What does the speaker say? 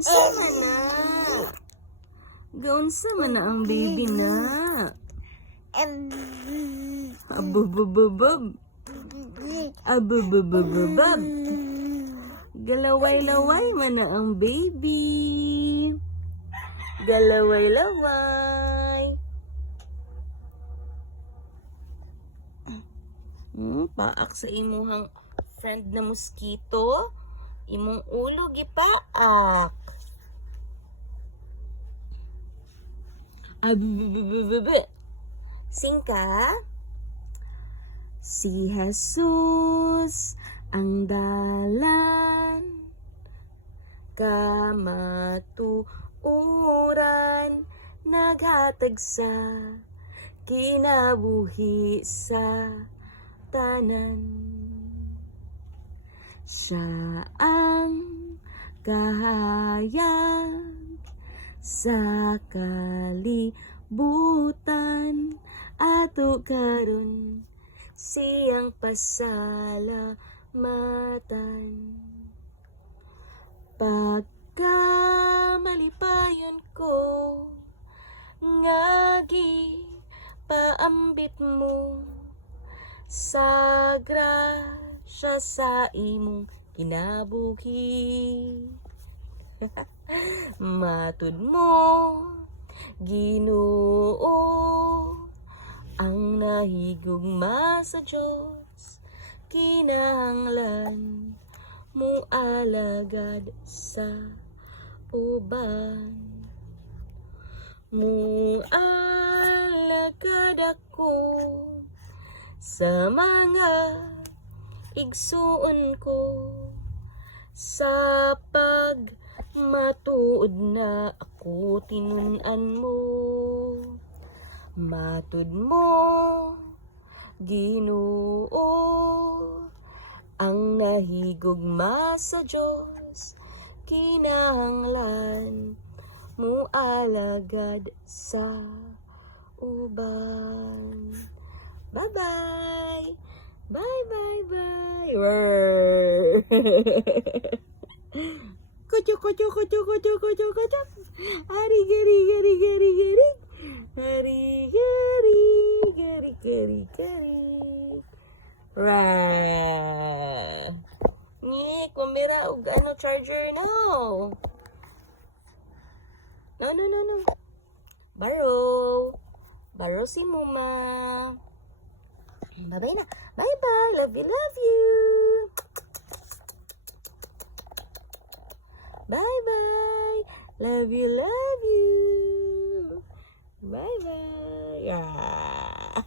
Unsa man na? Gaunsa man na ang baby na? Abubububub. Abubububub. Galaway-laway man na ang baby. Galaway-laway. Paak sa imuhang friend na mosquito. Imong ulo gipaak. Singka. Si Jesus ang dalan kamatuoran, naghatag sa kinabuhi sa tanan. Siya ang kahayag sa kalibutan, ato karon siyang pasalamatan. Pagka malipayon ko, ngagi paambit mo, sagra siya sa imong kinabuhi. Matud mo, Ginoo, ang nahigugma sa Diyos, kinahanglan mo alagad sa uban. Mo alagad ako sa mga igsuon ko, sa pagmatuod na ako tinun-an mo. Matud mo, Ginoo, ang nahigugma sa Diyos, kinahanglan mo alagad sa uban. Bye-bye! Bye-bye-bye! Kucuk, kucuk, kucuk, kucuk, kucuk, kucuk. Hari, gari, gari, gari, gari. Hari, gari, gari, gari, gari. Right. Ni, kumira og ano charger no. No. Baro. Baro si Muma. Bye-bye na. Bye-bye. Love you, love you. Bye-bye. Love you, love you. Bye-bye. Yeah.